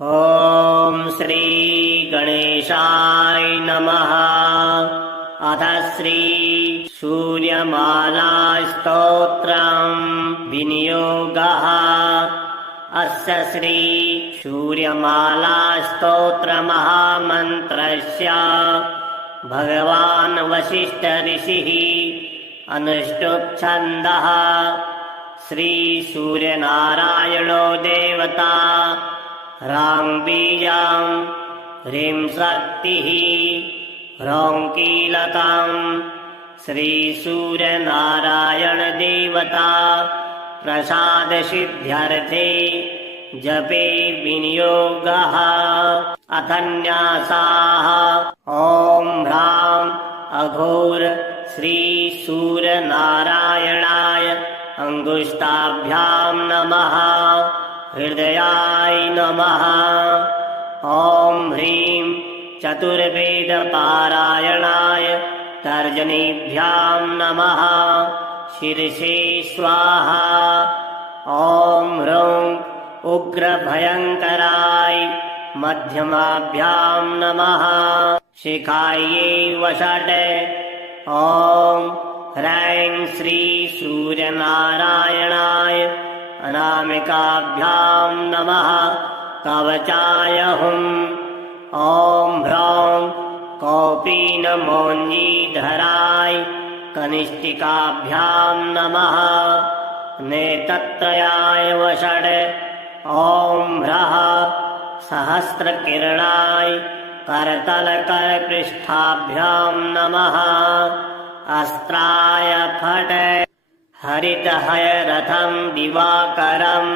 ॐ श्री गणेशाय नमः। अथ श्री सूर्यमाला स्तोत्रम् विनियोगः। अस्य श्री सूर्यमाला स्तोत्र महामन्त्रस्य भगवान् वसिष्ठ ऋषिः अनुष्टुप् छन्दः। श्री सूर्यनारायणो देवता रां बीजां ह्रीं शक्तिः ह्रौं कीलकम्। श्री सूर्यनारायण देवता प्रसाद सिद्ध्यर्थे जपे विनियोगः। अथ न्यासाः। ॐ ह्रां अघोर श्री सूर्यनारायणाय अंगुष्ठाभ्यां नमः। हृदयाय नमः। ॐ ह्रीं चतुर्वेद पारायणाय तर्जनीभ्यां नमः। शीर्षे स्वाहा। ॐ ह्रौं उग्रभयङ्कराय मध्यमाभ्यां नमः। शिखायै वषट्। ॐ ह्रैं श्री सूर्यनारायणाय अनामिकाभ्यां नमः। कवचाय हुम्। ॐ ह्रौं कौपीनमौञ्जीधराय कनिष्ठिकाभ्यां नमः। नेत्रत्रयाय वषट्। ॐ ह्रः सहस्रकिरणाय करतलकरपृष्ठाभ्यां नमः। अस्त्राय फट्। हरितहयरथं दिवाकरं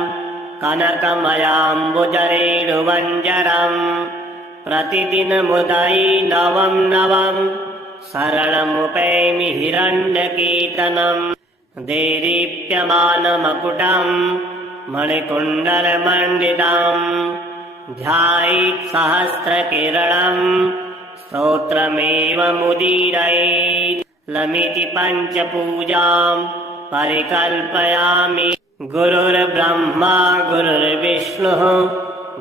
कनकमयाम्बुजरेणुवञ्जरम्। प्रतिदिनमुदैनवं नवं शरणमुपैमि हिरण्यकीर्तनम्। देदीप्यमानमकुटम् मणिकुण्डलमण्डितम्। ध्यायेत् सहस्रकिरणम् स्तोत्रमेवमुदीरयेत्। लमिति पञ्चपूजां परिकल्पयामि। गुरुर्ब्रह्मा गुरुर्विष्णुः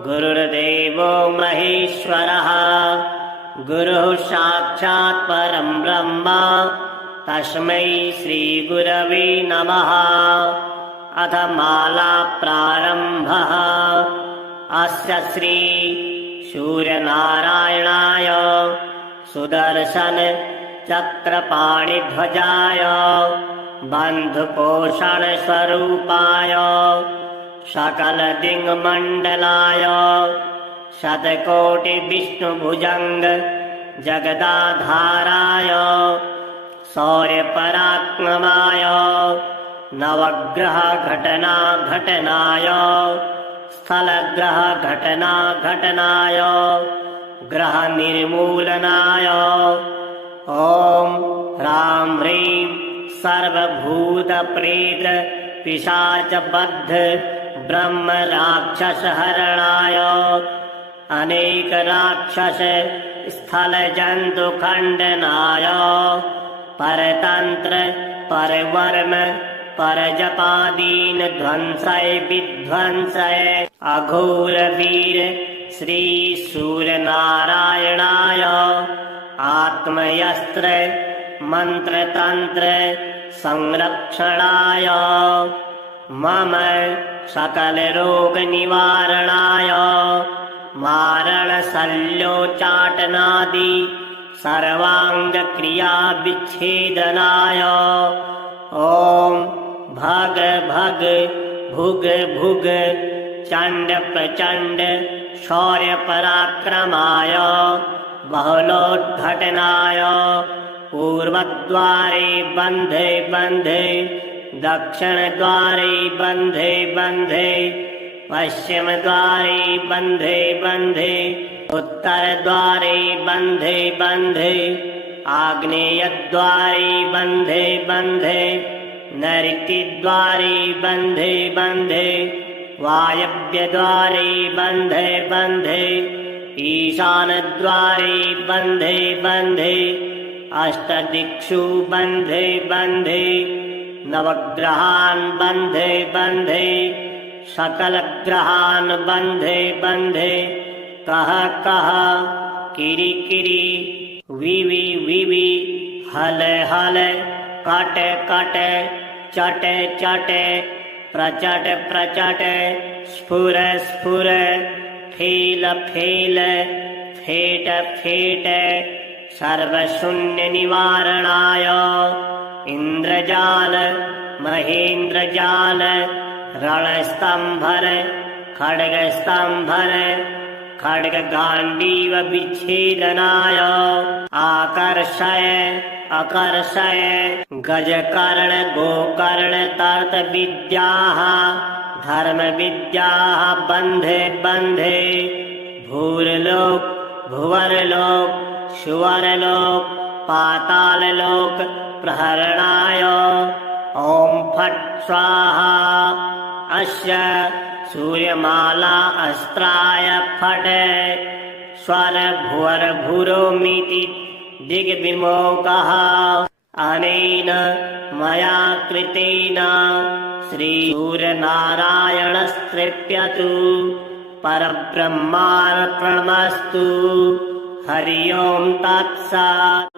गुरुर्देवो महेश्वरः। गुरुः साक्षात् परं ब्रह्म तस्मै श्रीगुरवे नमः। अथ माला प्रारम्भः। अस्य श्री सूर्यनारायणाय सुदर्शन चक्रपाणिध्वजाय बन्धुपोषण स्वरूपाय सकलदिङ्मण्डलाय शतकोटि विष्णुभुजङ्ग जगदाधाराय शौर्यपराक्रमाय नवग्रह घटना घटनाय स्थलग्रह घटना घटनाय ग्रह निर्मूलनाय ॐ ह्रां ह्रीं सर्वभूत प्रेत पिशाच बद्ध ब्रह्म राक्षस हरणाय अनेक राक्षस स्थल जंतु खंडनाय परतंत्र परवर्म परजपादीन ध्वंसय विध्वंसय अघोर वीर श्री सूर्यनारायणाय आत्मयस्त्र मंत्रतंत्र संरक्षणाय मम सकल रोग निवारणाय मारण शल्योचाटनादि सर्वांग क्रिया विच्छेदनाय ओम भग भग भुग भुग चंड प्रचंड शौर्य पराक्रमाय बहुलोद्घटनाय पूर्वद्वारे बन्धे बन्धे दक्षिणद्वारे बन्धे बन्धे पश्चिमद्वारे बन्धे बन्धे उत्तरद्वारे बन्धे बन्धे आग्नेयद्वारे बन्धे बन्धे नैऋत्यद्वारे बन्धे बन्धे वायव्यद्वारे बन्धे बन्धे ईशानद्वारे बन्धे बन्धे अष्टदिक्षु बन्धे बन्धे नवग्रहान् बन्धे बन्धे सकल ग्रहान् बन्धे बन्धे कः कः किरि किरि विवि विवि हल हल कट कट चट चट प्रचट प्रचट स्फुर स्फुर फील फील फेट फेट सर्वशून्य निवारणाय इंद्रजाल महेन्द्रजाल रणस्तंभर खड्गस्तंभर खड्गगांडीव विच्छेदनाय आकर्षय अकर्षय गजकर्ण गोकर्ण तर्त विद्याः धर्म विद्याः बन्धे बन्धे भूर्लोक भुवरलोक सुवरलोक पाताललोक प्रहरणाय ॐ फट् स्वाहा अस्य सूर्यमाला अस्त्राय फट् स्वर भुवर भूरोमिति दिग्विमोकः अनेन मया कृतेन श्रीसूर्यनारायणस्तृप्यतु परब्रह्मार्पणमस्तु हरि ओं तत्सत्।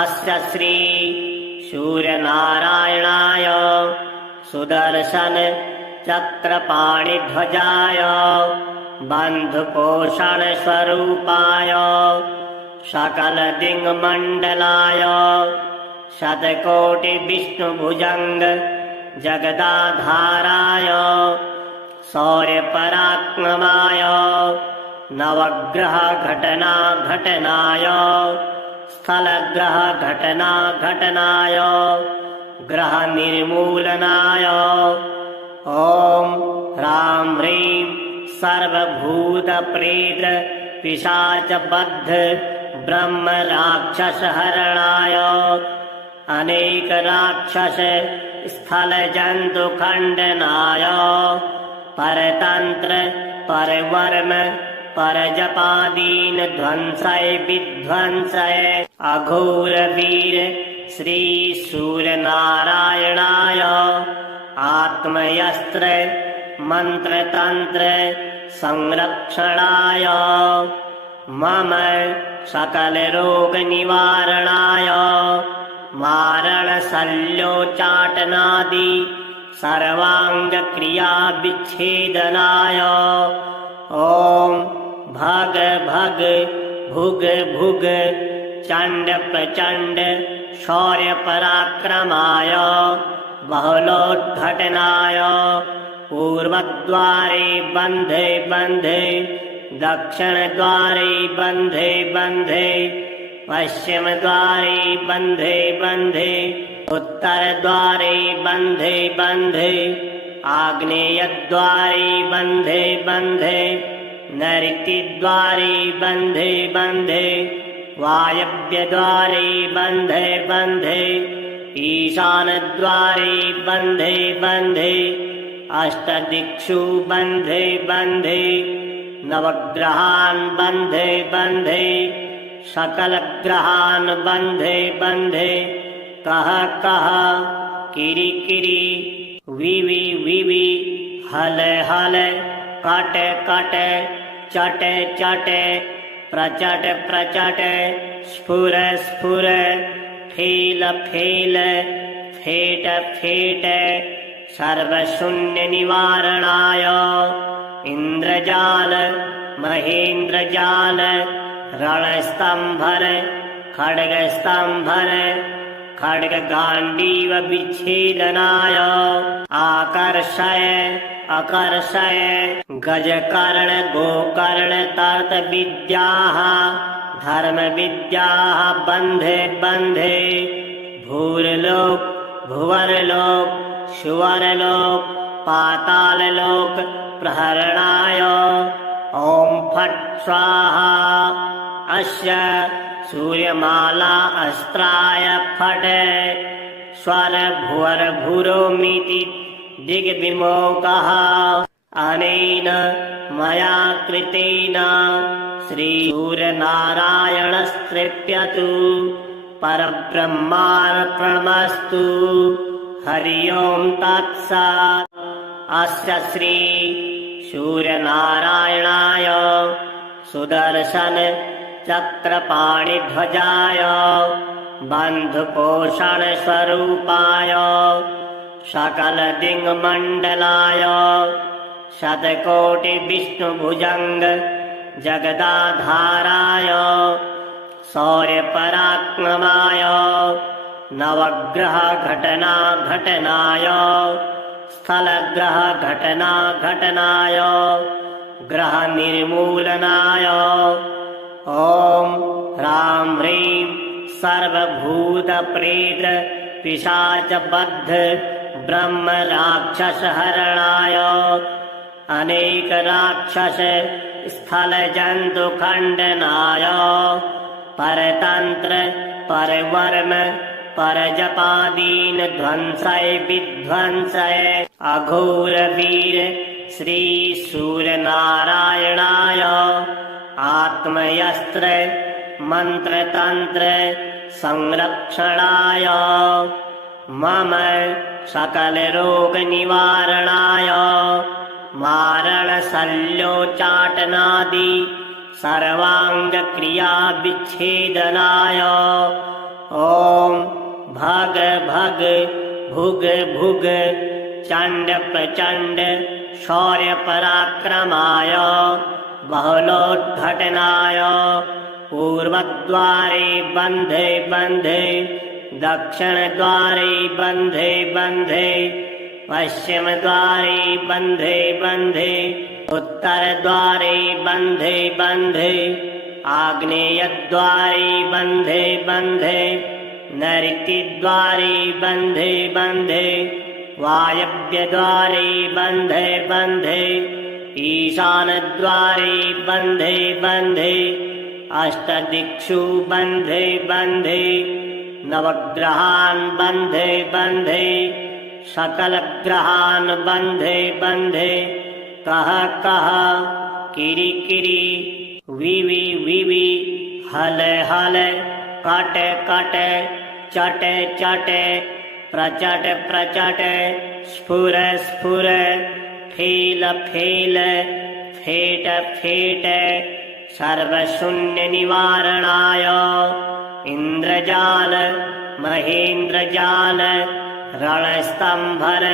अस्य श्री सूर्यनारायणाय सुदर्शन चक्रपाणिध्वजाय बन्धुपोषण स्वरूपाय सकल दिङ्मण्डलाय शतकोटि विष्णुभुजङ्ग जगदाधाराय शौर्यपराक्रमाय नवग्रह घटना घटनाय स्थलग्रह घटना घटनाय ग्रह निर्मूलनाय ॐ ह्रां ह्रीं सर्वभूत प्रेत पिशाच बद्ध ब्रह्म राक्षस हरणाय अनेक राक्षस स्थल जंतु खंडनाय परतंत्र परवर्म परजपादीन ध्वंसय विध्वंसय अघोर वीर श्री सूर्यनारायणाय आत्मयस्त्र मंत्र तंत्र संरक्षणाय मम सकल रोग निवारणाय मारण शल्योचाटनादि सर्वांग क्रिया विच्छेदनाय ॐ भग भग भुग भुग चंड प्रचंड शौर्य पराक्रमाय बहुलोद्घटनाय पूर्वद्वारे बन्धे बन्धे दक्षिणद्वारे बन्धे बन्धे पश्चिमद्वारे बन्धे बन्धे उत्तरद्वारे बन्धे बन्धे आग्नेयद्वारे बन्धे बन्धे नैऋत्यद्वारे बन्धे बन्धे वायव्यद्वारे बन्धे बन्धे ईशानद्वारे बन्धे बन्धे अष्टदिक्षु बन्धे बन्धे नवग्रहान् बन्धे बन्धे सकल ग्रहान् बन्धे बन्धे कः कः किरि किरि विवि विवि हल हल कट कट चट चट प्रचट प्रचट स्फुर स्फुर फील फील फेट फेट सर्वशून्य निवारणाय इंद्रजाल महेन्द्रजाल रणस्तंभर खड्गस्तंभर खड्गगांडीव विच्छेदनाय आकर्षय अकर्षय गजकर्ण गोकर्ण तर्त विद्याः धर्म विद्याः बन्धे बन्धे भूर्लोक भुवरलोक सुवरलोक पाताललोक प्रहरणाय ॐ फट् स्वाहा अस्य सूर्यमाला अस्त्राय फट् स्वर भुवर भूरोमिति दिग्विमोकः अनेन मया कृतेन श्रीसूर्यनारायणस्तृप्यतु परब्रह्मार्पणमस्तु हरि ओं तत्सत्। अस्य श्री सूर्यनारायणाय सुदर्शन चक्रपाणिध्वजाय बन्धुपोषण स्वरूपाय सकल दिङ्मण्डलाय शतकोटि विष्णुभुजङ्ग जगदाधाराय शौर्यपराक्रमाय नवग्रह घटना घटनाय स्थलग्रह घटना घटनाय ग्रह निर्मूलनाय ॐ ह्रां ह्रीं सर्वभूत प्रेत पिशाच बद्ध ब्रह्म राक्षस हरणाय अनेक राक्षस स्थल जंतु खंडनाय परतंत्र परवर्म परजपादीन ध्वंसय विध्वंसय अघोर वीर श्री सूर्यनारायणाय आत्मयस्त्र मंत्र तंत्र संरक्षणाय मम सकल रोग निवारणाय मारण शल्योचाटनादि सर्वांग क्रिया विच्छेदनाय ओम भग भग भुग भुग चंड प्रचंड शौर्य पराक्रमाय बहुलोद्घटनाय पूर्वद्वारे बंधे बंधे दक्षिण द्वारे बंधे बंधे पश्चिम द्वारे बंधे बंधे उत्तर द्वारे बंधे बंधे आग्नेय द्वारे बंधे बंधे नैऋत्य द्वारे बंधे बंधे वायव्य द्वारे बंधे बंधे ईशान द्वारे बंधे बंधे अष्टदिक्षु बंधे बंधे नवग्रहान् बंधे बंधे सकल ग्रहान् बंधे बंधे कह कह किरि किरि विवि विवि हल हल कट कट चट चट प्रचट प्रचट स्फुर स्फुर फेल फेल फेट फेट सर्वशून्य निवारणाय इंद्रजाल महेन्द्रजाल रणस्तंभर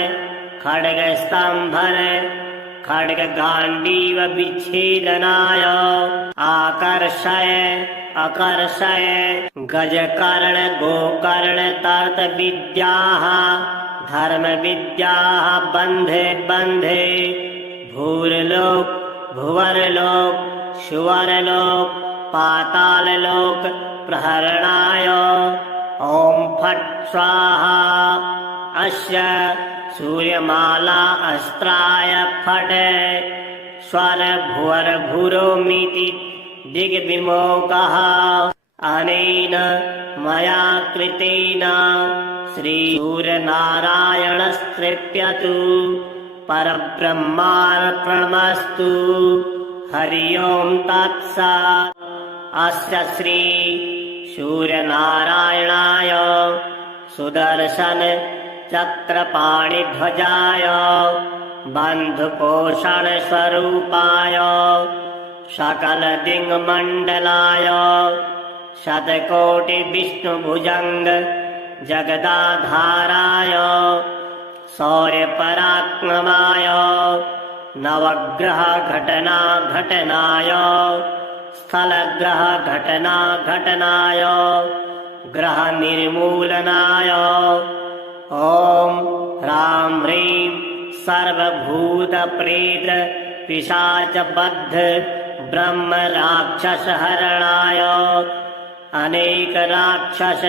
खड्गस्तंभर खड्ग गांडीव विच्छेदनाय आकर्षय अकर्षय गजकर्ण गोकर्ण तर्त विद्याः धर्म विद्याः बंधे बंधे भूरलोक भुवरलोक सुवरलोक पाताललोक प्रहरणाय ओम फट् स्वाहा अस्य सूर्यमाला अस्त्राय फट् स्वर भुवर भूरोमिति दिग्विमोकः अनेन मया कृतेन श्री सूर्यनारायणस्तृप्यतु परब्रह्मार्पणमस्तु हरि ओम तत्सत् अस्य श्री सूर्यनारायणाय सुदर्शन चक्रपाणिध्वजाय बन्धुपोषण स्वरूपाय सकल दिङ्मण्डलाय शतकोटि विष्णुभुजङ्ग जगदाधाराय शौर्यपराक्रमाय नवग्रह घटना घटनाय स्थलग्रह घटना घटनाय ग्रह निर्मूलनाय ॐ ह्रां ह्रीं सर्वभूत प्रेत पिशाच बद्ध ब्रह्म राक्षस हरणाय अनेक राक्षस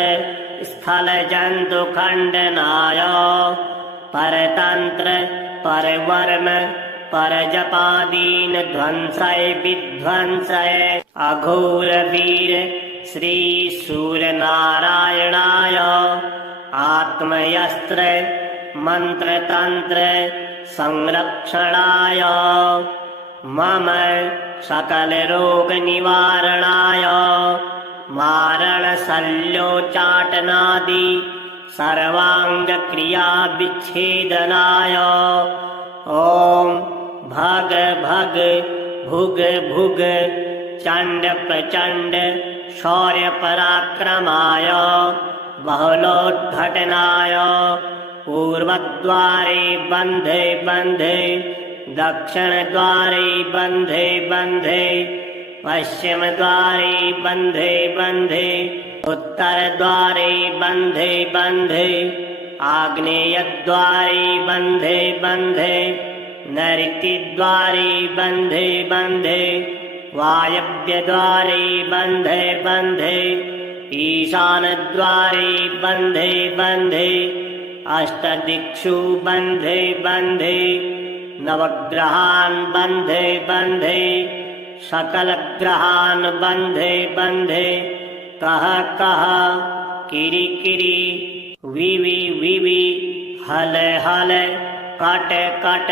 स्थल जंतु खंडनाय परतंत्र परवर्म परजपादीन ध्वंसय विध्वंसय अघोर वीर श्री सूर्यनारायणाय आत्मयस्त्र मंत्र तंत्र संरक्षणाय मम सकल रोग निवारणाय मारण शल्योचाटनादि सर्वांग क्रिया विच्छेदनाय ॐ भग भग भुग भुग चण्ड प्रचण्ड शौर्य पराक्रमाय बहुलोद्घटनाय पूर्वद्वारे बन्धे बन्धे दक्षिणद्वारे बन्धे बन्धे पश्चिमद्वारे बन्धे बन्धे उत्तरद्वारे बन्धे बन्धे आग्नेयद्वारे बन्धे बन्धे नैऋत्यद्वारे बन्धे बन्धे वायव्यद्वारे बन्धे बन्धे ईशानद्वारे बन्धे बन्धे अष्टदिक्षु बन्धे बन्धे नवग्रहान् बन्धे बन्धे सकलग्रहान् बन्धे बन्धे कः कः किरि किरि विवि विवि हल हल कट कट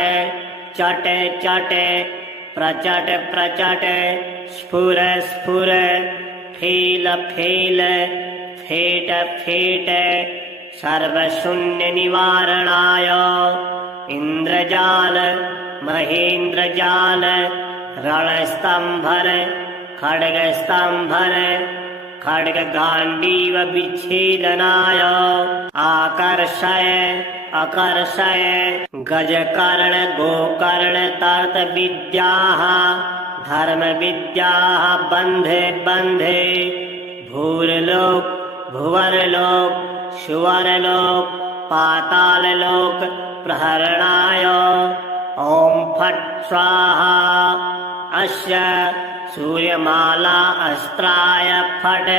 चट चट प्रचट प्रचट स्फुर स्फुर फील फील फेट फेट सर्वशून्य निवारणाय इन्द्रजाल महेन्द्रजाल रणस्तंभर खड्गस्तंभर खड्गगाण्डीव विच्छेदनाय आकर्षय अकर्षय गजकर्ण गोकर्ण तर्त विद्याः धर्म विद्याः बन्धे बन्धे भूर्लोक भुवरलोक सुवरलोक पाताललोक प्रहरणाय ॐ फट् स्वाहा अस्य सूर्यमाला अस्त्राय फट्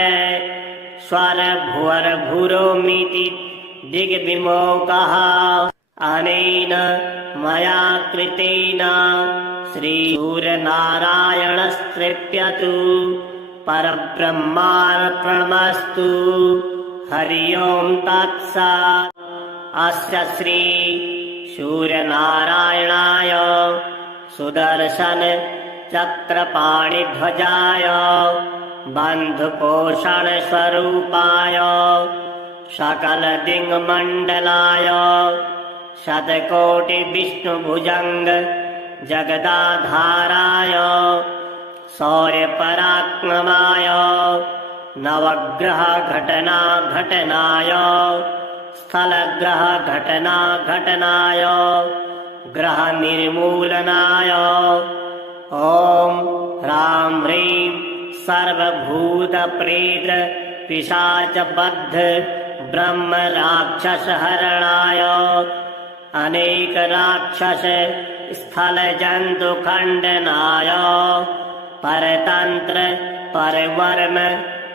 स्वर भुवर भूरोमिति दिग्विमोकः अनेन मया कृतेन श्रीसूर्यनारायणस्तृप्यतु परब्रह्मार्पणमस्तु हरि ओं तत्सत् अस्य श्री सूर्यनारायणाय सुदर्शन चक्रपाणिध्वजाय बन्धुपोषण स्वरूपाय सकल दिङ्मण्डलाय शतकोटि विष्णुभुजङ्ग जगदाधाराय शौर्यपराक्रमाय नवग्रह घटना घटनाय स्थलग्रह घटना घटनाय ग्रह निर्मूलनाय ॐ ह्रां ह्रीं सर्वभूत प्रेत पिशाच बद्ध ब्रह्म राक्षस हरणाय अनेक राक्षस स्थल जन्तु खण्डनाय परतंत्र परवर्म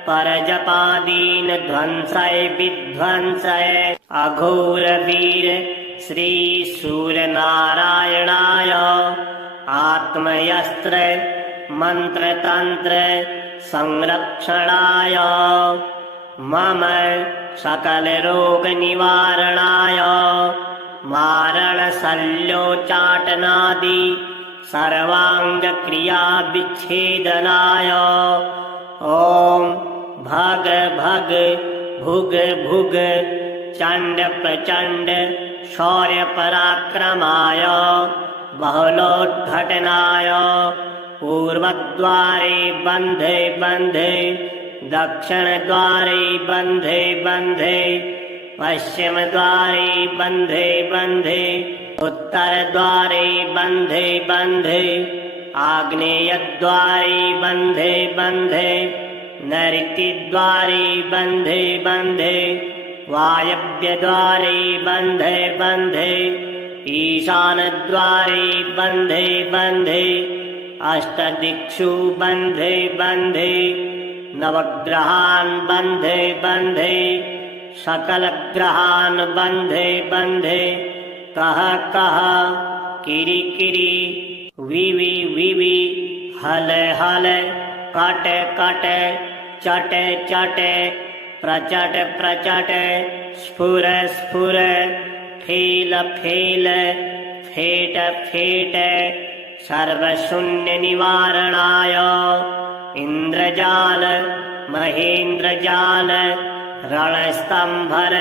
परजपादीन ध्वंसय विध्वंसय अघोर वीर श्री सूर्यनारायणाय आत्मयस्त्र मंत्र तंत्र संरक्षणाय मम सकल रोग निवारणाय मारण शल्योचाटनादि सर्वांग क्रिया विच्छेदनाय ॐ भग भग भुग भुग चण्ड प्रचण्ड शौर्य पराक्रमाय बहुलोद्घटनाय पूर्वद्वारे बन्धे बन्धे दक्षिणद्वारे बन्धे बन्धे पश्चिमद्वारे बन्धे बन्धे उत्तरद्वारे बन्धे बन्धे आग्नेयद्वारे बन्धे बन्धे नैऋत्यद्वारे बन्धे बन्धे वायव्यद्वारे बन्धे बन्धे ईशानद्वारे बन्धे बन्धे अष्टदिक्षु बन्धे बन्धे नवग्रहान् बन्धे बन्धे सकलग्रहान् बन्धे बन्धे कः कः किरि किरि विवि विवि हल हल कट कट चट चट प्रचट प्रचट स्फुर स्फुर फील फील फेट फेट सर्वशून्य निवारणाय इन्द्रजाल महेन्द्रजाल रणस्तंभर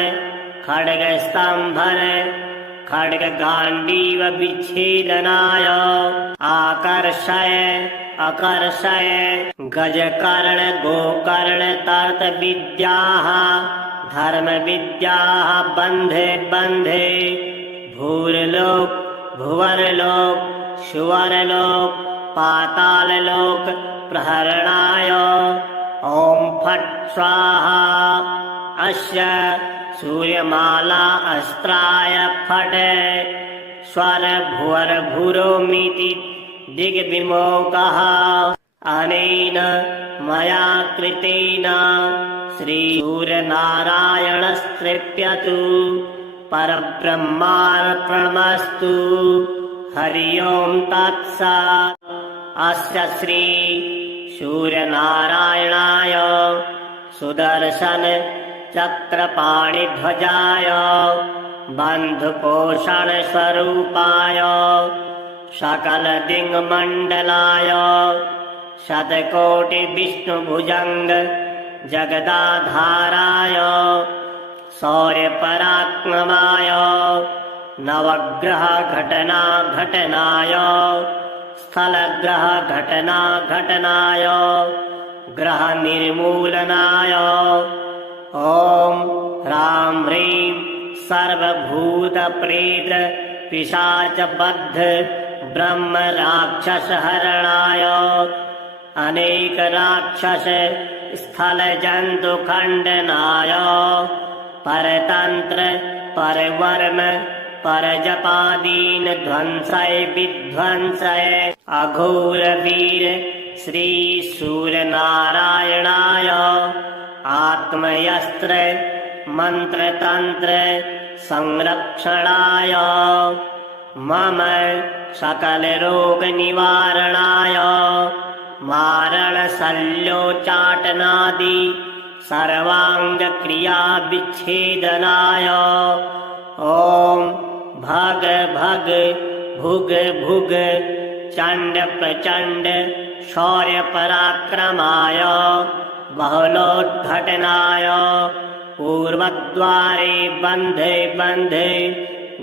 खड्गस्तंभर खड्गगाण्डीव विच्छेदनाय आकर्षय अकर्षय गजकर्ण गोकर्ण तर्तविद्याः धर्मविद्याः बन्धे बन्धे भूर्लोक भुवनलोक सुवर्लोक पाताललोक प्रहरणाय ॐ फट् स्वाहा अस्य सूर्यमाला अस्त्राय फट् स्वर भुवर भूरोमिति दिग्विमोकः अनेन मया कृतेन श्रीसूर्यनारायणस्तृप्यतु परब्रह्मार्पणमस्तु। हरि ओं तत्सत्। अस्य श्री सूर्यनारायणाय सुदर्शन चक्रपाणिध्वजाय बन्धुपोषण स्वरूपाय सकल दिङ्मण्डलाय शतकोटि विष्णुभुजङ्ग जगदाधाराय शौर्यपराक्रमाय नवग्रह घटना घटनाय स्थलग्रह घटना घटनाय ग्रह निर्मूलनाय ॐ ह्रां ह्रीं सर्वभूत प्रेत पिशाच बद्ध ब्रह्म राक्षस हरणाय अनेक राक्षस स्थल जन्तु खण्डनाय परतंत्र परवर्म परजपादीन ध्वंसय विध्वंसय अघोर वीर श्री सूर्यनारायणाय आत्मयस्त्र मंत्रतंत्र संरक्षणाय मम सकल रोग निवारणाय मारण शल्योचाटनादि सर्वांग क्रिया विच्छेदनाय ॐ भग भग भुग भुग चण्ड प्रचण्ड शौर्य पराक्रमाय बहुलोद्घटनाय पूर्वद्वारे बन्धे बन्धे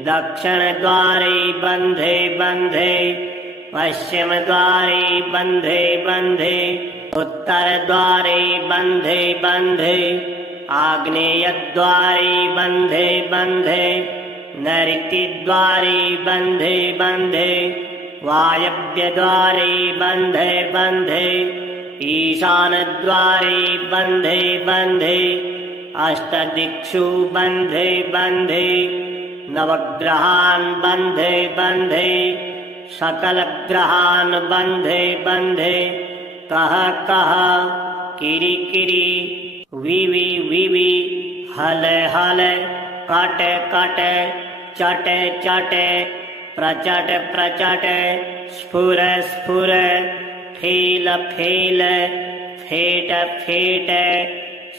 दक्षिणद्वारे बन्धे बन्धे पश्चिमद्वारे बन्धे बन्धे उत्तरद्वारे बन्धे बन्धे आग्नेयद्वारे बन्धे बन्धे नैऋत्यद्वारे बन्धे बन्धे वायव्यद्वारे बन्धे बन्धे ईशानद्वारे बन्धे बन्धे अष्टदिक्षु बन्धे बन्धे नवग्रहान् बन्धे बन्धे सकलग्रहान् बन्धे बन्धे कः कः किरिकिरि विवि विवि हल हल कट कट चट चट प्रचट प्रचट स्फुर स्फुर फेल फेल फेट फेट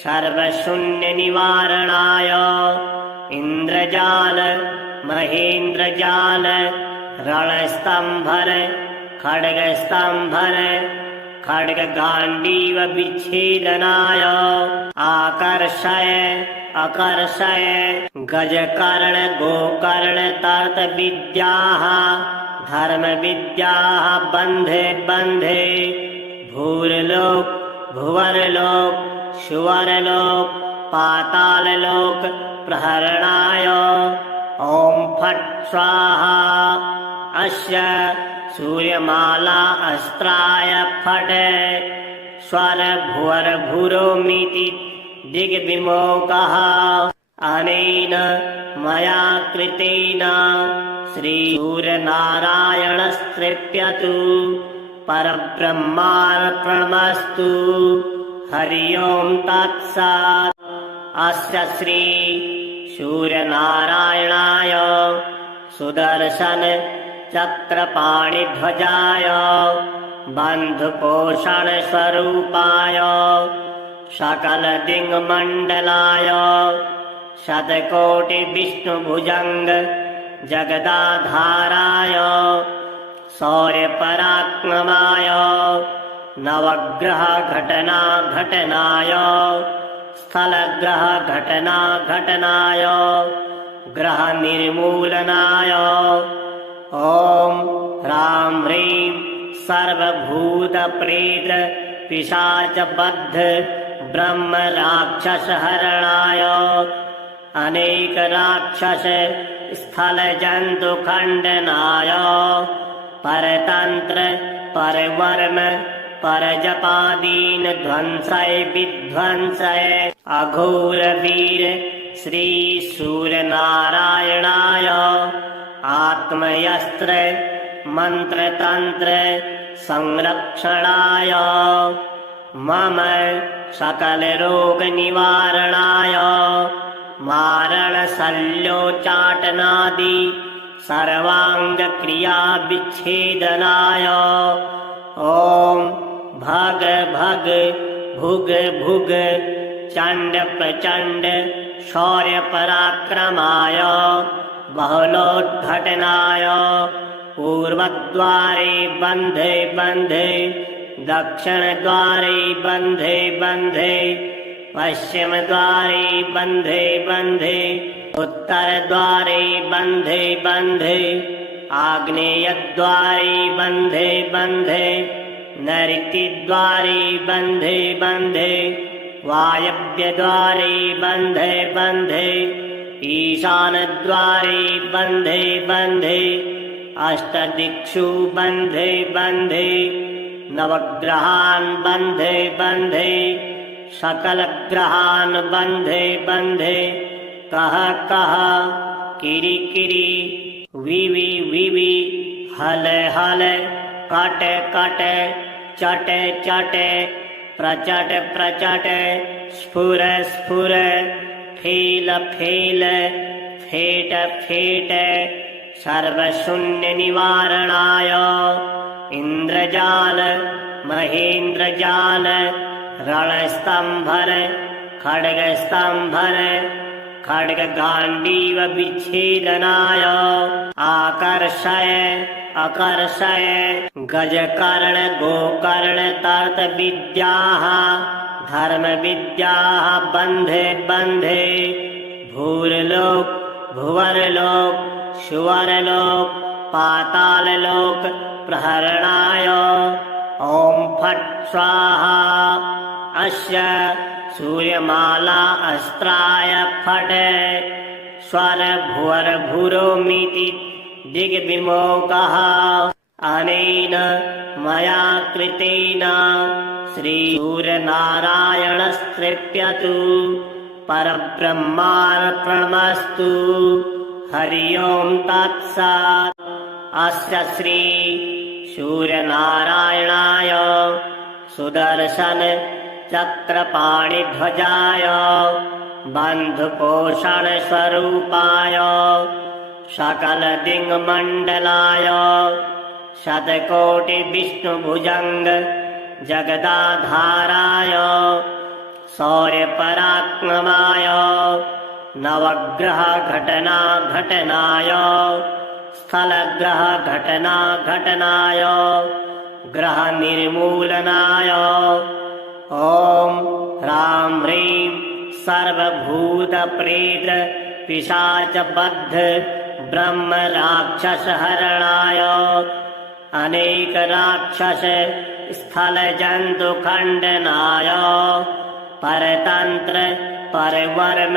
सर्वशून्य निवारणाय इंद्रजाल महेन्द्रजाल रणस्तंभर खड्गस्तंभर खड्गगाण्डीव विच्छेदनाय आकर्षय अकर्षय गजकर्ण गोकर्ण तर्तविद्याः धर्मविद्याः बन्धे बन्धे भूर्लोक भुवनलोक सुवर्लोक पाताललोक प्रहरणाय ॐ फट् स्वाहा अस्य सूर्यमाला अस्त्राय फट् स्वर भुवर भूरोमिति दिग्विमोकः अनेन मया कृतेन श्रीसूर्यनारायणस्तृप्यतु परब्रह्मार्पणमस्तु। हरि ओं तत्सत्। अस्य श्री सूर्यनारायणाय सुदर्शन चक्रपाणिध्वजाय बन्धुपोषण स्वरूपाय सकल दिङ्मण्डलाय शतकोटि विष्णुभुजङ्ग जगदाधाराय शौर्यपराक्रमाय नवग्रह घटना घटनाय स्थलग्रह घटना घटनाय ग्रहनिर्मूलनाय ॐ ह्रां ह्रीं सर्वभूतप्रेत पिशाचबद्ध ब्रह्मराक्षसहरणाय अनेकराक्षस स्थलजन्तुखण्डनाय परतन्त्र परवर्म परजपादीन ध्वंसय विध्वंसय अघोरवीर श्रीसूर्यनारायणाय आत्मयस्त्र मन्त्रतन्त्र संरक्षणाय मम सकलरोगनिवारणाय मारणशल्योच्चाटनादि सर्वाङ्गक्रियाविच्छेदनाय ॐ भग भग भुग भुग चण्ड प्रचण्ड शौर्यपराक्रमाय बहुलोद्घटनाय पूर्वद्वारे बन्धे बन्धे दक्षिणद्वारे बन्धे बन्धे पश्चिमद्वारे बन्धे बन्धे उत्तरद्वारे बन्धे बन्धे आग्नेयद्वारे बन्धे बन्धे नैऋत्यद्वारे बन्धे बन्धे वायव्यद्वारे बन्धे बन्धे ईशानद्वारे बन्धे बन्धे अष्टदिक्षु बन्धे बन्धे नवग्रहान् बन्धे बन्धे सकलग्रहान् बन्धे बन्धे कः कः किरि किरि विवि विवि हल हल कट कट चट चट प्रचट प्रचट स्फुर स्फुर फेल फेल फेट फेट सर्वशून्यनिवारणाय इन्द्रजाल महेन्द्रजाल रणस्तम्भर खड्गस्तम्भर खड्गगाण्डीव विच्छेदनाय आकर्षय अकर्षय गजकर्ण गोकर्ण तर्तविद्याः धर्मविद्याः बन्धे बन्धे भूर्लोक भुवरलोक सुवरलोक पाताललोक प्रहरणाय ॐ फट् स्वाहा अस्य सूर्यमाला अस्त्राय फट् स्वर भुवर भूरोमिति दिग्विमोकः अनेन मया कृतेन श्रीसूर्यनारायणस्तृप्यतु परब्रह्मार्पणमस्तु हरि ओं तत्सत् अस्य श्री सूर्यनारायणाय सुदर्शन चक्रपाणिध्वजाय बन्धुपोषण स्वरूपाय सकलदिङ्मण्डलाय शतकोटि विष्णुभुजङ्ग जगदाधाराय शौर्यपराक्रमाय नवग्रह घटना घटनाय स्थलग्रह घटना घटनाय ग्रह निर्मूलनाय ॐ ह्रां ह्रीं सर्वभूतप्रेत पिशाचबद्ध ब्रह्मराक्षसहरणाय अनेकराक्षस स्थलजन्तुखण्डनाय परतन्त्र परवर्म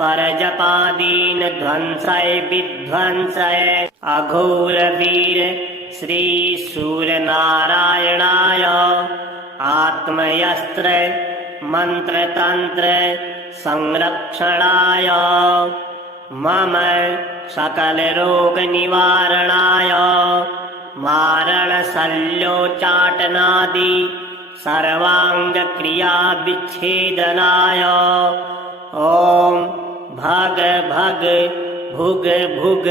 परजपादीन ध्वंसय विध्वंसय अघोरवीर श्रीसूर्यनारायणाय आत्मयस्त्र मन्त्रतन्त्र संरक्षणाय मम सकलरोगनिवारणाय मारणशल्योच्चाटनादि सर्वाङ्गक्रियाविच्छेदनाय ॐ भग भग भुग भुग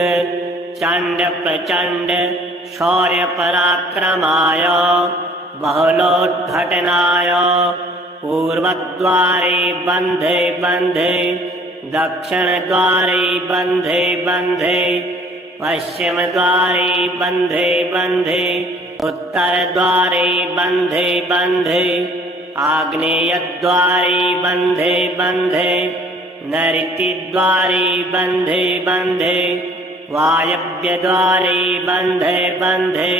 चण्ड प्रचण्ड शौर्यपराक्रमाय बहुलोद्घटनाय पूर्वद्वारे बन्धे बन्धे दक्षिणद्वारे बन्धे बन्धे पश्चिमद्वारे बन्धे बन्धे उत्तरद्वारे बन्धे बन्धे आग्नेयद्वारे बन्धे बन्धे नैऋत्यद्वारे बन्धे बन्धे वायव्यद्वारे बन्धे बन्धे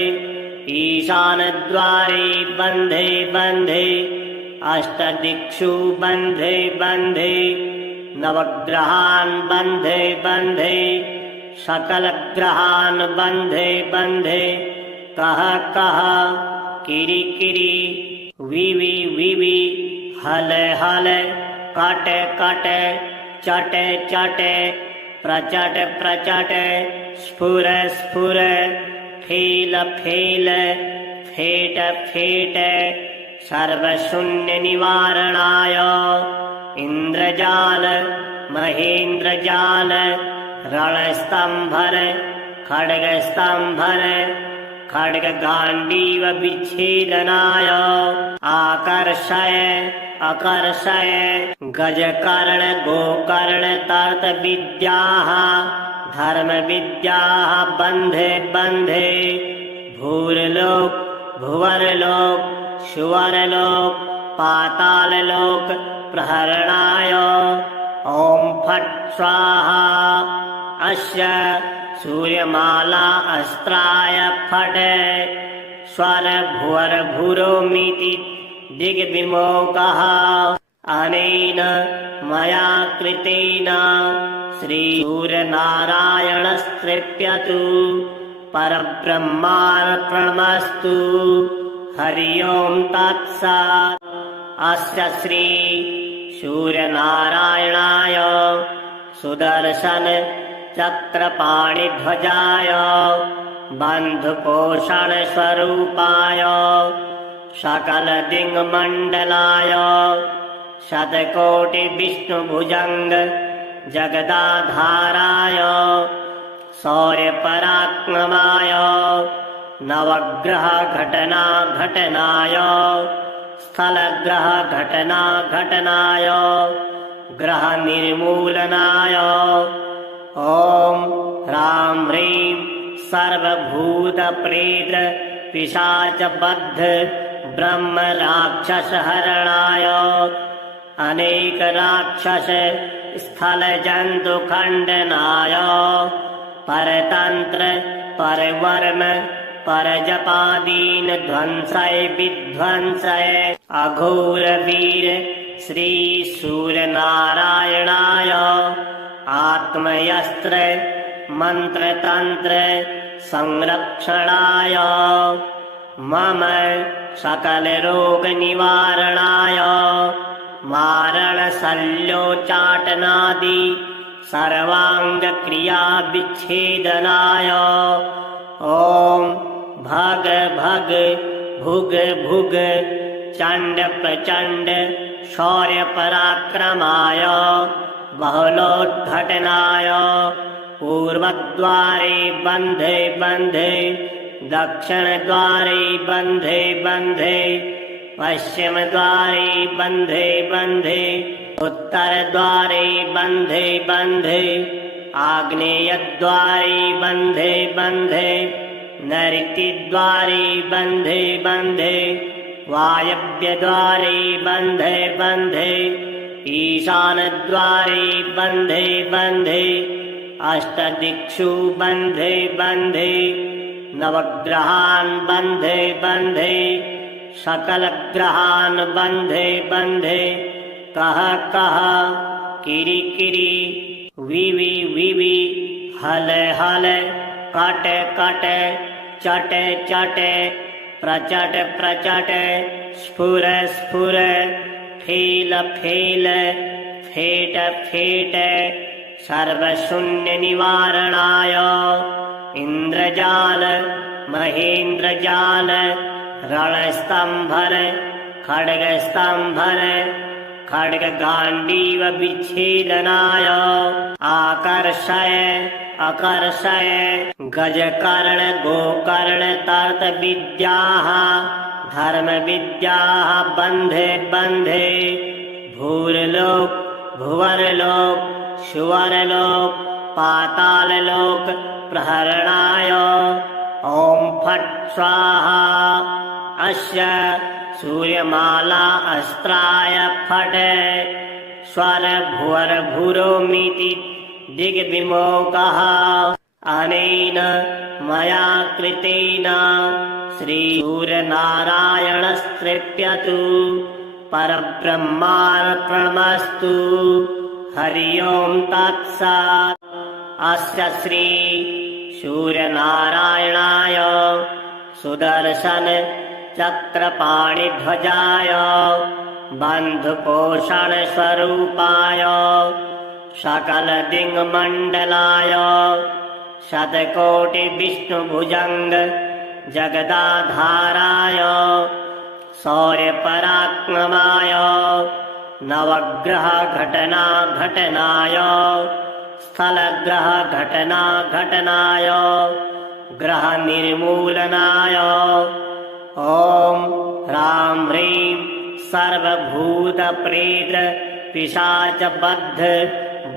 ईशानद्वारे बन्धे बन्धे अष्टदिक्षु बन्धे बन्धे नवग्रहान् बन्धे बन्धे सकलग्रहान् बन्धे बन्धे कः कः किरि किरि विवि विवि हल हल कट कट चट चट प्रचट प्रचट स्फुर स्फुर फेल फेल फेट फेट सर्वशून्यनिवारणाय इन्द्रजाल महेन्द्रजाल रणस्तम्भर खड्गस्तम्भर खड्गगाण्डीव विच्छेदनाय आकर्षय अकर्षय गजकर्ण गोकर्ण तर्तविद्याः धर्मविद्याः बन्धे बन्धे भूर्लोक भुवनलोक सुवर्लोक पाताललोक प्रहरणाय ॐ फट् स्वाहा अस्य सूर्यमाला अस्त्राय फट् स्वर भुवर भूरोमिति दिग्विमोकः अनेन मया कृतेन श्रीसूर्यनारायणस्तृप्यतु परब्रह्मार्पणमस्तु हरि ओं तत्सत् अस्य श्री सूर्यनारायणाय सुदर्शन चक्रपाणिध्वजाय बन्धुपोषण स्वरूपाय सकल दिङ्मण्डलाय शतकोटि विष्णुभुजङ्ग जगदाधाराय शौर्यपराक्रमाय नवग्रह घटना घटनाय स्थलग्रह घटना घटनाय ग्रह निर्मूलनाय ॐ ह्रां ह्रीं सर्वभूत प्रेत पिशाच बद्ध ब्रह्म राक्षस हरणाय अनेक राक्षस स्थल जन्तु खण्डनाय परतन्त्र परवर्म परजपादीन ध्वंसय विध्वंसय अघोरवीर श्री सूर्यनारायणाय आत्मयस्त्र मन्त्रतन्त्र संरक्षणाय मम सकलरोगनिवारणाय मारणशल्योच्चाटनादि सर्वाङ्गक्रियाविच्छेदनाय ॐ भग भग भुग भुग चण्ड प्रचण्ड शौर्यपराक्रमाय बहुलोद्घटनाय पूर्वद्वारे बन्धे बन्धे दक्षिणद्वारे बन्धे बन्धे पश्चिमद्वारे बन्धे बन्धे उत्तरद्वारे बन्धे बन्धे आग्नेयद्वारे बन्धे बन्धे नैऋत्यद्वारे बन्धे बन्धे वायव्यद्वारे बन्धे बन्धे ईशानद्वारे बन्धे बन्धे अष्टदिक्षु बन्धे बन्धे नवग्रहान् बन्धे बन्धे सकलग्रहान् बन्धे बन्धे कः कः किरि किरि विवि विवि हल हल कट कट चट चट प्रचट प्रचट स्फुर स्फुर फेल फेल फेट फेट सर्वशून्यनिवारणाय इन्द्रजाल महेन्द्रजाल रणस्तम्भर खड्गस्तम्भर खड्गगाण्डीव विच्छेदनाय आकर्षय अकर्षय गजकर्ण गोकर्ण तर्तविद्याः धर्मविद्याः बन्धे बन्धे भूर्लोक भुवनलोक सुवर्लोक पाताललोक प्रहरणाय ॐ फट् स्वाहा अस्य सूर्यमाला अस्त्राय फट् स्वरभुवर्भुरोमिति दिग्विमोकः अनेन मया कृतेन श्रीसूर्यनारायणस्तृप्यतु परब्रह्मार्पणमस्तु। हरि ओं तत्सत्। अस्य श्री सूर्यनारायणाय सुदर्शन चक्रपाणिध्वजाय बन्धुपोषण स्वरूपाय सकल दिङ्मण्डलाय शतकोटि विष्णुभुजङ्ग जगदाधाराय शौर्यपराक्रमाय नवग्रह घटना घटनाय स्थलग्रह घटना घटनाय ग्रह निर्मूलनाय ॐ ह्रां ह्रीं सर्वभूत प्रेत पिशाच बद्ध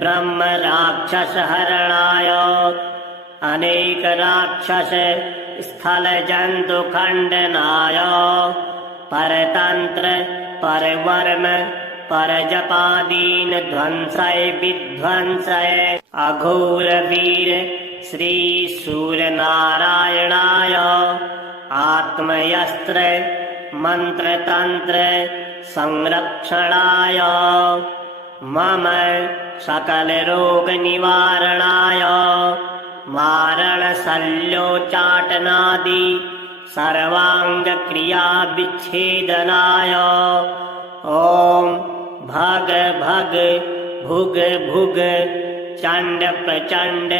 ब्रह्म राक्षस हरणाय अनेक राक्षस स्थल जन्तु खण्डनाय परतंत्र परवर्म परजपादीन ध्वंसय विध्वंसय अघोर वीर श्री सूर्यनारायणाय आत्मयस्त्र मंत्रतंत्र संरक्षणाय मम सकल रोग निवारणाय मारण शल्योचाटनादि सर्वांग क्रिया विच्छेदनाय ओम भग भग भुग भुग चंड प्रचंड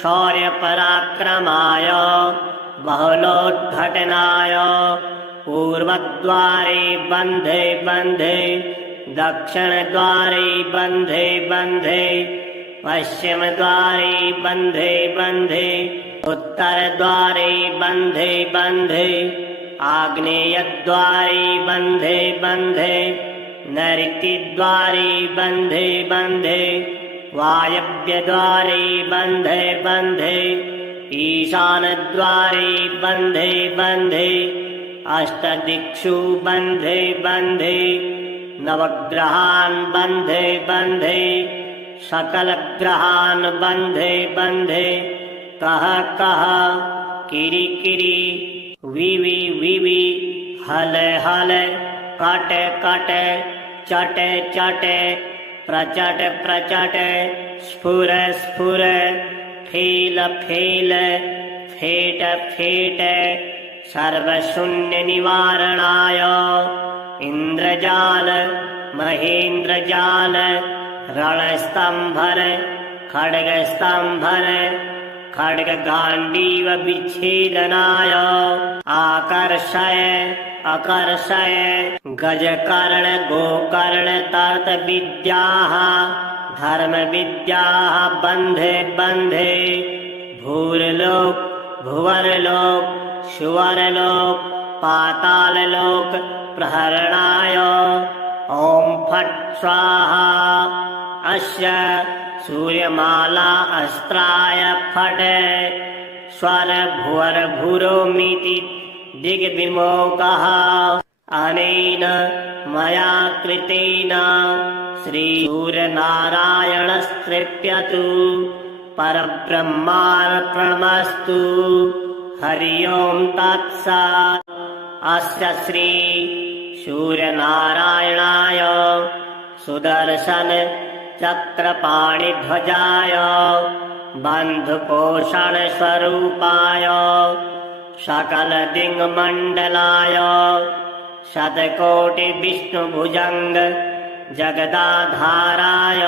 शौर्य पराक्रमाय बहुलोद्घटनाय पूर्वद्वारे बंधे बंधे दक्षिण द्वारे बंधे बंधे पश्चिम द्वारे बंधे बंधे उत्तर द्वारे बंधे बंधे आग्नेय द्वारे बंधे बंधे नैऋत्य द्वारे बंधे बंधे वायव्य द्वारे बंधे बंधे ईशान द्वारे बंधे बंधे अष्टदिक्षु बंधे बंधे नवग्रहान् बंधे बंधे सकल ग्रहान् बंधे बंधे कह कह किरि किरि विवि विवि हल हल कट कट चट चट प्रचट प्रचट स्फुर स्फुर फेल फेल फेट फेट सर्वशून्य निवारणाय इंद्रजाल महेन्द्रजाल रणस्तंभर खड्गस्तंभर खड्गगांडीव विच्छेदनाय आकर्षय अकर्षय गजकर्ण गोकर्ण तर्त विद्याः धर्म विद्याः बंधे बंधे भूर्लोक भुवरलोक सुवरलोक पाताललोक प्रहरणाय ओम फट् स्वाहा अस्य सूर्यमाला अस्त्राय फट् स्वर भुवर भुरोमिति दिग्विमोकः अनेन मया कृतेन श्रीसूर्यनारायणस्तृप्यतु परब्रह्मार्पणमस्तु। हरि ओं तत्सत्। अस्य श्री सूर्यनारायणाय सुदर्शन चक्रपाणिध्वजाय बन्धुपोषण स्वरूपाय सकल दिङ्मण्डलाय शतकोटि विष्णुभुजङ्ग जगदाधाराय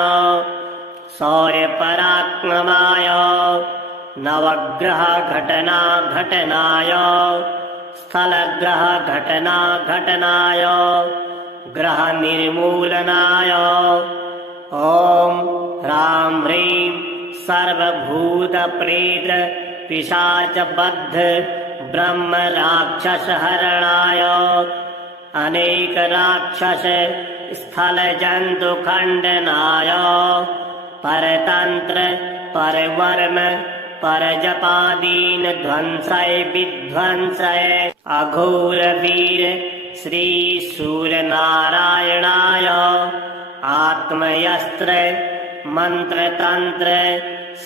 शौर्यपराक्रमाय नवग्रह घटना घटनाय स्थलग्रह घटना घटनाय ग्रह निर्मूलनाय ॐ ह्रां ह्रीं सर्वभूत प्रेत पिशाच बद्ध ब्रह्म राक्षस हरणाय अनेक राक्षस स्थल जन्तु खण्डनाय परतंत्र परवर्म परजपादीन ध्वंसय विध्वंसय अघोर वीर श्री सूर्यनारायणाय आत्म आग्नेयस्त्र मन्त्रतन्त्र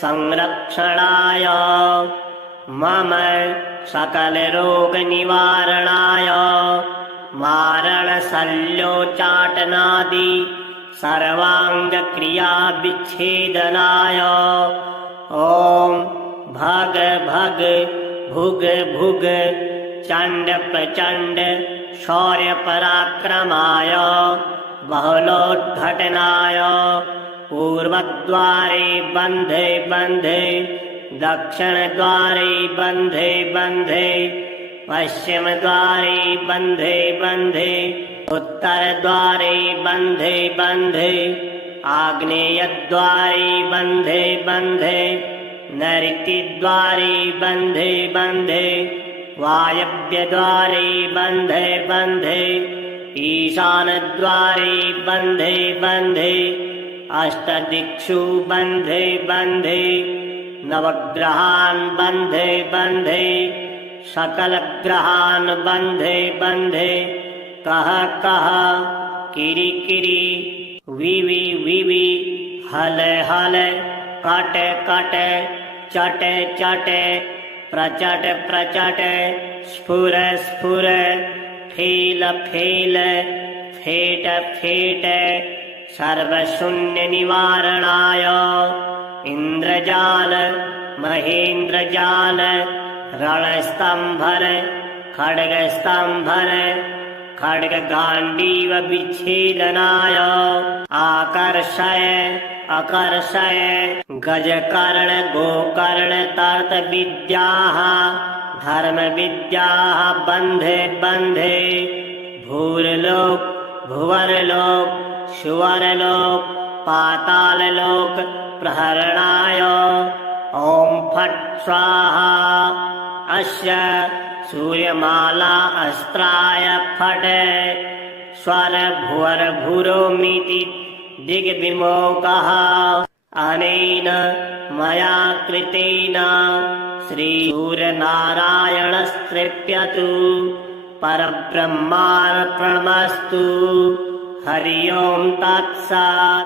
संरक्षणाय मम सकलरोगनिवारणाय मारणशल्योच्चाटनादि सर्वाङ्गक्रियाविच्छेदनाय ॐ भग भग भुग भुग चण्ड प्रचण्ड शौर्यपराक्रमाय बहुलोद्घटनाय पूर्वद्वारे बन्धे बन्धे दक्षिणद्वारे बन्धे बन्धे पश्चिमद्वारे बन्धे बन्धे उत्तरद्वारे बन्धे बन्धे आग्नेयद्वारे बन्धे बन्धे नैऋत्यद्वारे बन्धे बन्धे वायव्यद्वारे बन्धे बन्धे ईशानद्वारे बन्धे बन्धे अष्टदिक्षु बन्धे बन्धे नवग्रहान् बन्धे बन्धे सकलग्रहान् बन्धे बन्धे कः कः किरि किरि विवि विवि हल हल कट कट चट चट प्रचट प्रचट स्फुर स्फुर फेल फेल फेट फेट सर्वशून्यनिवारणाय इन्द्रजाल महेन्द्रजाल रणस्तम्भर खड्गस्तम्भर खड्गगाण्डीव विच्छेदनाय आकर्षय अकर्षय गजकर्ण गोकर्ण तर्तविद्याः धर्मविद्याः बन्धे बन्धे भूर्लोक भुवरलोक सुवरलोक पाताललोक प्रहरणाय ॐ फट् स्वाहा अस्य सूर्यमाला अस्त्राय फट् स्वर भुवर भुरोमिति दिग्विमोकः अनेन मया कृतेन श्रीसूर्यनारायणस्तृप्यतु परब्रह्मार्पणमस्तु हरि ओं तत्सत्।